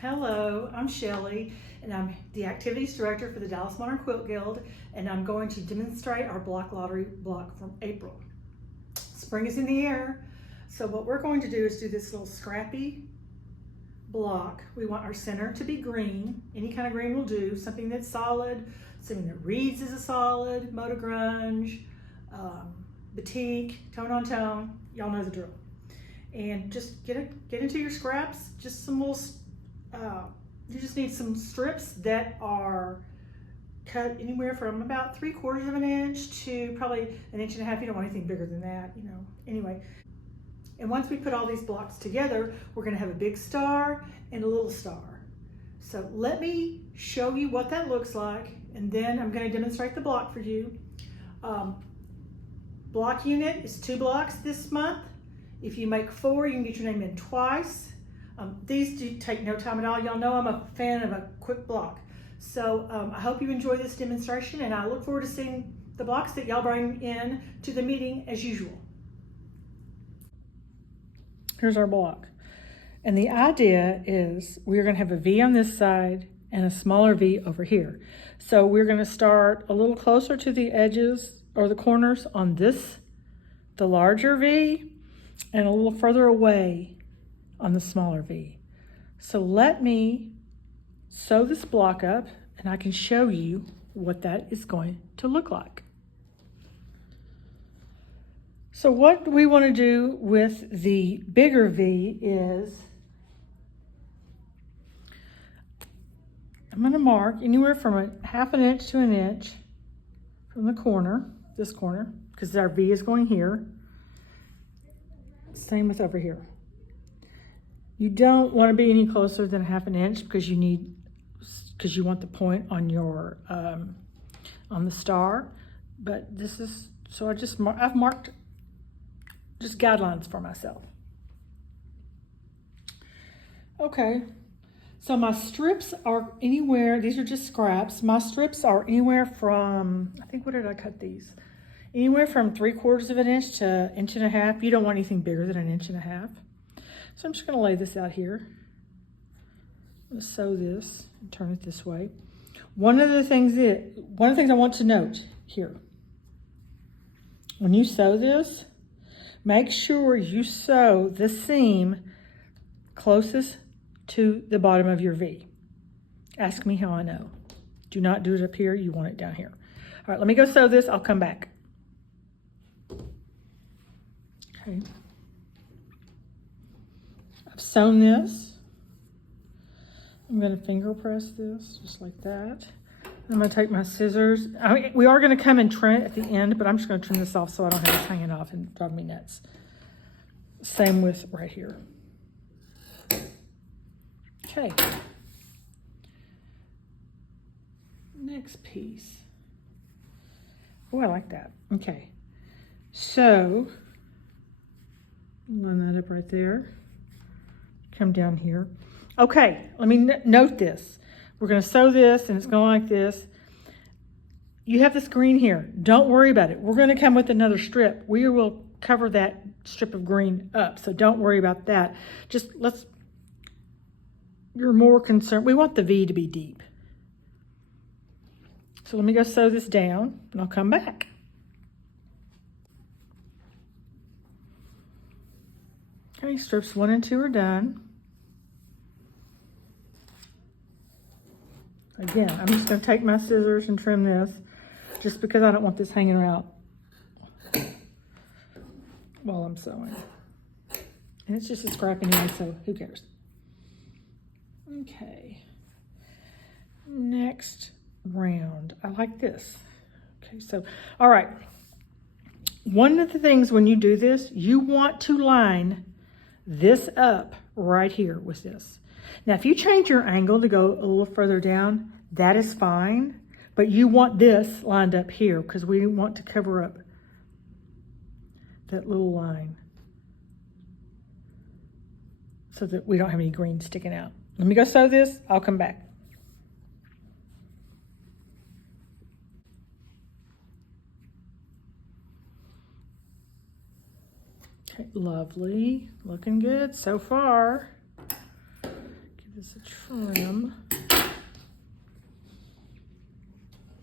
Hello, I'm Shelly, and I'm the Activities Director for the Dallas Modern Quilt Guild, and I'm going to demonstrate our block lottery block from April. Spring is in the air, so what we're going to do is do this little Scrappy block. We want our center to be green. Any kind of green will do, something that's solid, something that reads as a solid, Moto Grunge, batik, tone on tone, y'all know the drill. And just get into your scraps, just some little, you just need some strips that are cut anywhere from about 3/4 of an inch to probably 1.5 inches. You don't want anything bigger than that, you know, anyway. And once we put all these blocks together, we're gonna have a big star and a little star. So let me show you what that looks like, and then I'm gonna demonstrate the block for you. Block unit is 2 blocks this month. If you make 4, you can get your name in twice. These do take no time at all. Y'all know I'm a fan of a quick block. So I hope you enjoy this demonstration, and I look forward to seeing the blocks that y'all bring in to the meeting as usual. Here's our block. And the idea is we're gonna have a V on this side and a smaller V over here. So we're gonna start a little closer to the edges or the corners on this, the larger V, and a little further away on the smaller V. So let me sew this block up and I can show you what that is going to look like. So what we want to do with the bigger V is I'm going to mark anywhere from 1/2 inch to 1 inch from the corner, this corner, because our V is going here. Same with over here. You don't want to be any closer than 1/2 inch because you want the point on your on the star. But this is, so I've marked just guidelines for myself. Okay, so my strips are anywhere, these are just scraps. My strips are anywhere from, I think, what did I cut these? Anywhere from 3/4 of an inch to 1.5 inches. You don't want anything bigger than 1.5 inches. So I'm just gonna lay this out here. I'm gonna sew this and turn it this way. One of the things I want to note here, when you sew this, make sure you sew the seam closest to the bottom of your V. Ask me how I know. Do not do it up here, you want it down here. All right, let me go sew this, I'll come back. Okay. I've sewn this. I'm going to finger press this just like that. I'm going to take my scissors. We are going to come and trim it at the end, but I'm just going to trim this off so I don't have this hanging off and drive me nuts. Same with right here. Okay. Next piece. Oh, I like that. Okay. So, line that up right there. Come down here. Okay, let me note this. We're going to sew this and it's going like this. You have this green here. Don't worry about it. We're going to come with another strip. We will cover that strip of green up, so don't worry about that. Just you're more concerned. We want the V to be deep. So let me go sew this down and I'll come back. Okay, strips 1 and 2 are done. Again, I'm just going to take my scissors and trim this just because I don't want this hanging out while I'm sewing. And it's just a scrap anyway, so who cares? Okay. Next round. I like this. Okay, so, all right. One of the things when you do this, you want to line this up right here with this. Now, if you change your angle to go a little further down, that is fine, but you want this lined up here because we want to cover up that little line so that we don't have any green sticking out. Let me go sew this, I'll come back. Okay, lovely, looking good so far. Give is a trim.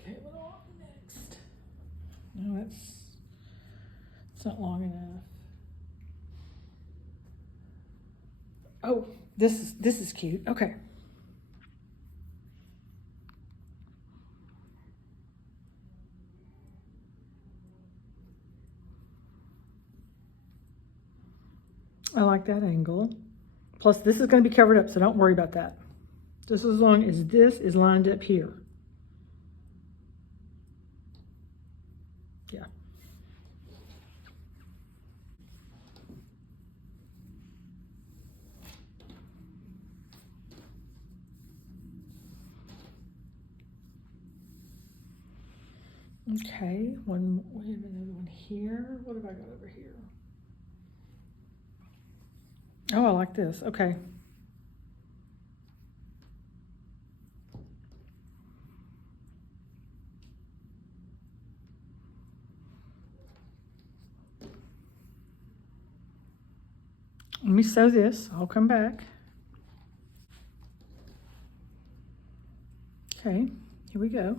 Okay, what do I want next? No, it's not long enough. Oh, this is cute. Okay. I like that angle. Plus, this is going to be covered up, so don't worry about that. Just as long as this is lined up here. Yeah. Okay, we have another one here. What have I got over here? Oh, I like this. Okay. Let me sew this. I'll come back. Okay, here we go.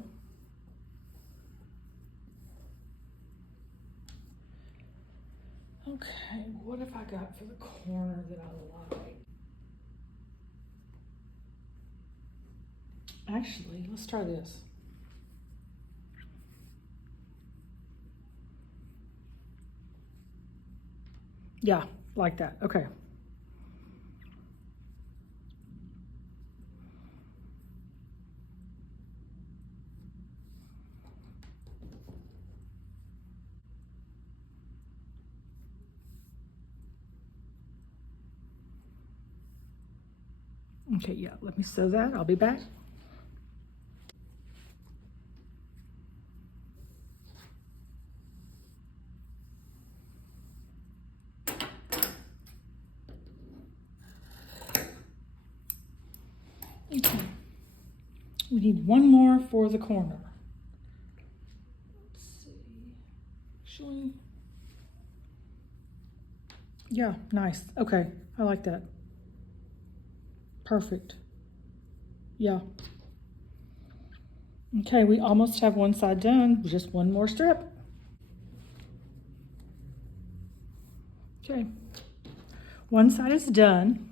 Okay, what have I got for the corner that I like? Actually, let's try this. Yeah, like that. Okay. Okay, yeah, let me sew that. I'll be back. Okay. We need one more for the corner. Let's see. Actually, yeah, nice. Okay, I like that. Perfect. Yeah. Okay, we almost have one side done. Just one more strip. Okay. One side is done.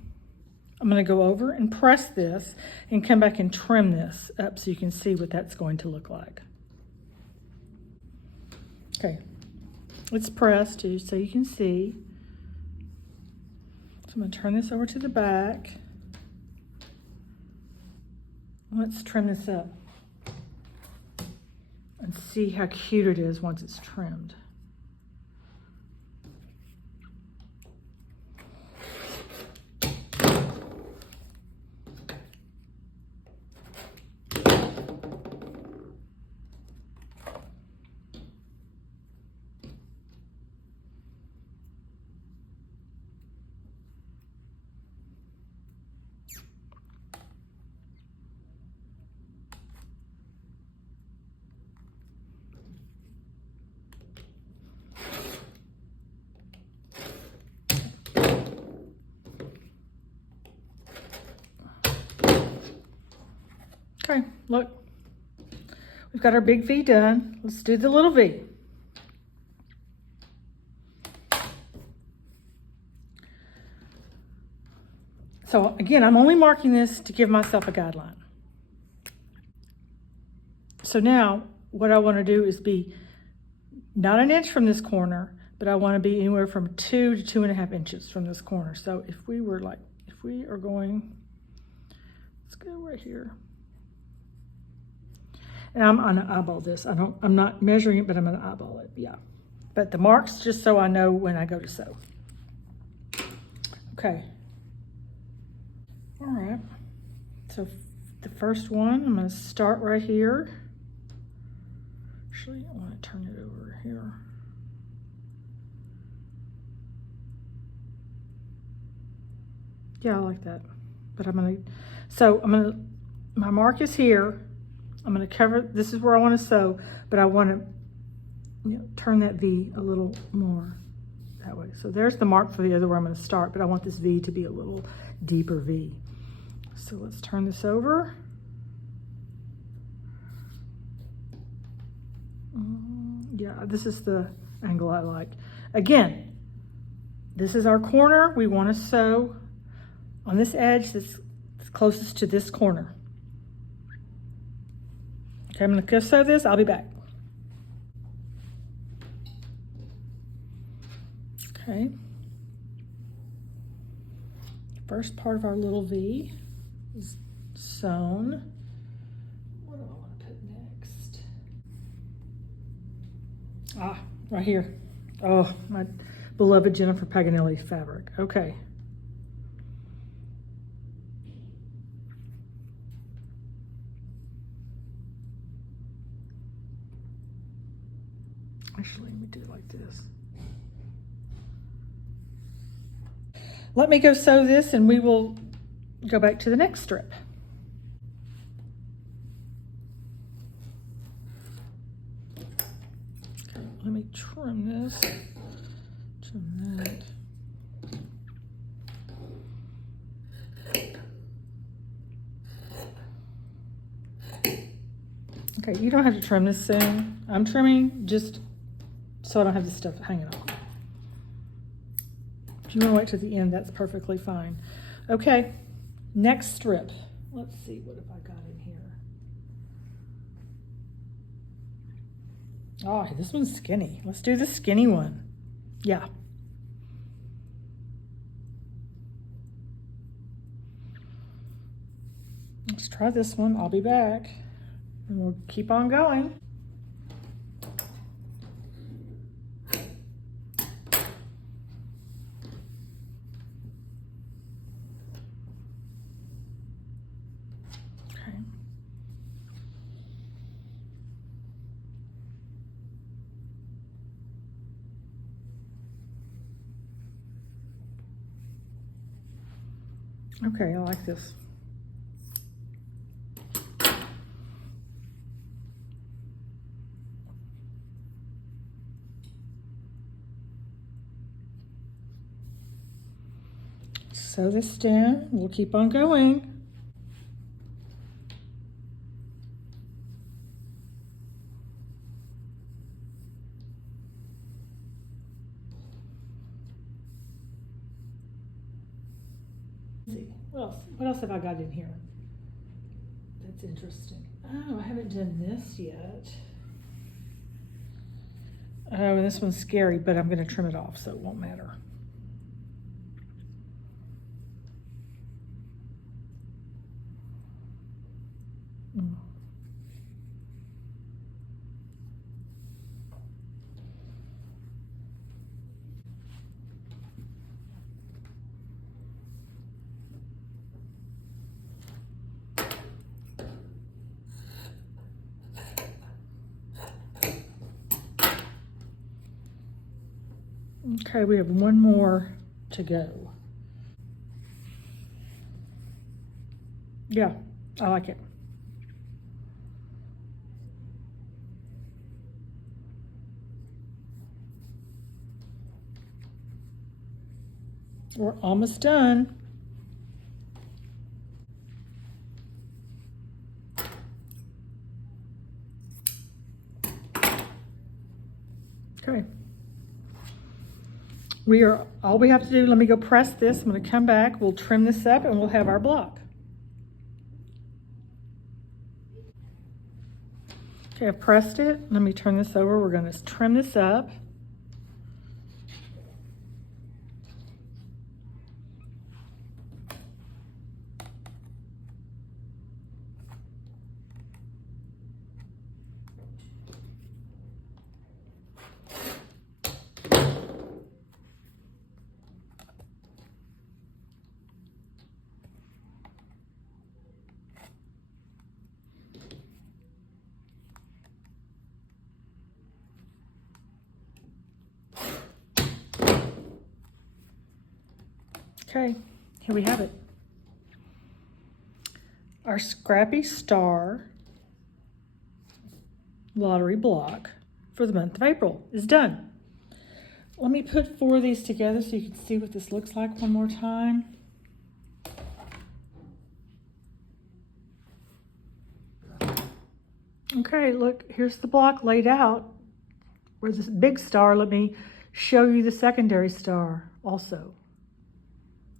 I'm going to go over and press this and come back and trim this up so you can see what that's going to look like. Okay. It's pressed too, so you can see. So I'm going to turn this over to the back. Let's trim this up and see how cute it is once it's trimmed. Okay, look, we've got our big V done. Let's do the little V. So again, I'm only marking this to give myself a guideline. So now what I want to do is be not an inch from this corner, but I want to be anywhere from 2 to 2.5 inches from this corner. So if we are going, let's go right here. And I'm gonna eyeball this. I'm not measuring it, but I'm gonna eyeball it, yeah. But the marks, just so I know when I go to sew. Okay. All right, so the first one, I'm gonna start right here. Actually, I wanna turn it over here. Yeah, I like that. But my mark is here. I'm going to cover, this is where I want to sew, but I want to turn that V a little more that way. So there's the mark for the other where I'm going to start, but I want this V to be a little deeper V. So let's turn this over. Yeah, this is the angle I like. Again, this is our corner. We want to sew on this edge that's closest to this corner. Okay, I'm going to go sew this. I'll be back. Okay. First part of our little V is sewn. What do I want to put next? Ah, right here. Oh, my beloved Jennifer Paganelli fabric. Okay. Actually, let me do it like this. Let me go sew this and we will go back to the next strip. Okay, let me trim this, trim that. Okay, you don't have to trim this soon. I'm trimming just so I don't have this stuff hanging off. If you want to wait to the end, that's perfectly fine. Okay, next strip. Let's see, what have I got in here? Oh, this one's skinny. Let's do the skinny one. Yeah. Let's try this one. I'll be back. And we'll keep on going. Okay, I like this. Sew this down. We'll keep on going. What else have I got in here? That's interesting. Oh, I haven't done this yet. Oh, this one's scary, but I'm going to trim it off so it won't matter. Okay, we have one more to go. Yeah, I like it. We're almost done. Okay. All we have to do, let me go press this. I'm going to come back, we'll trim this up, and we'll have our block. Okay, I've pressed it. Let me turn this over. We're going to trim this up. Okay, here we have it. Our Scrappy Star lottery block for the month of April is done. Let me put 4 of these together so you can see what this looks like one more time. Okay, look, here's the block laid out. Where's this big star? Let me show you the secondary star also.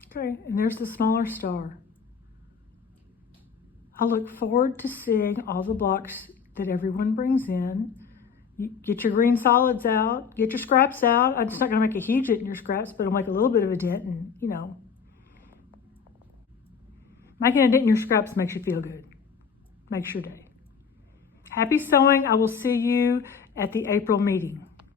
Okay, and there's the smaller star. I look forward to seeing all the blocks that everyone brings in. You get your green solids out, get your scraps out. It's not gonna make a huge dent in your scraps, but it'll make a little bit of a dent, and you know, making a dent in your scraps makes you feel good. Makes your day. Happy sewing. I will see you at the April meeting.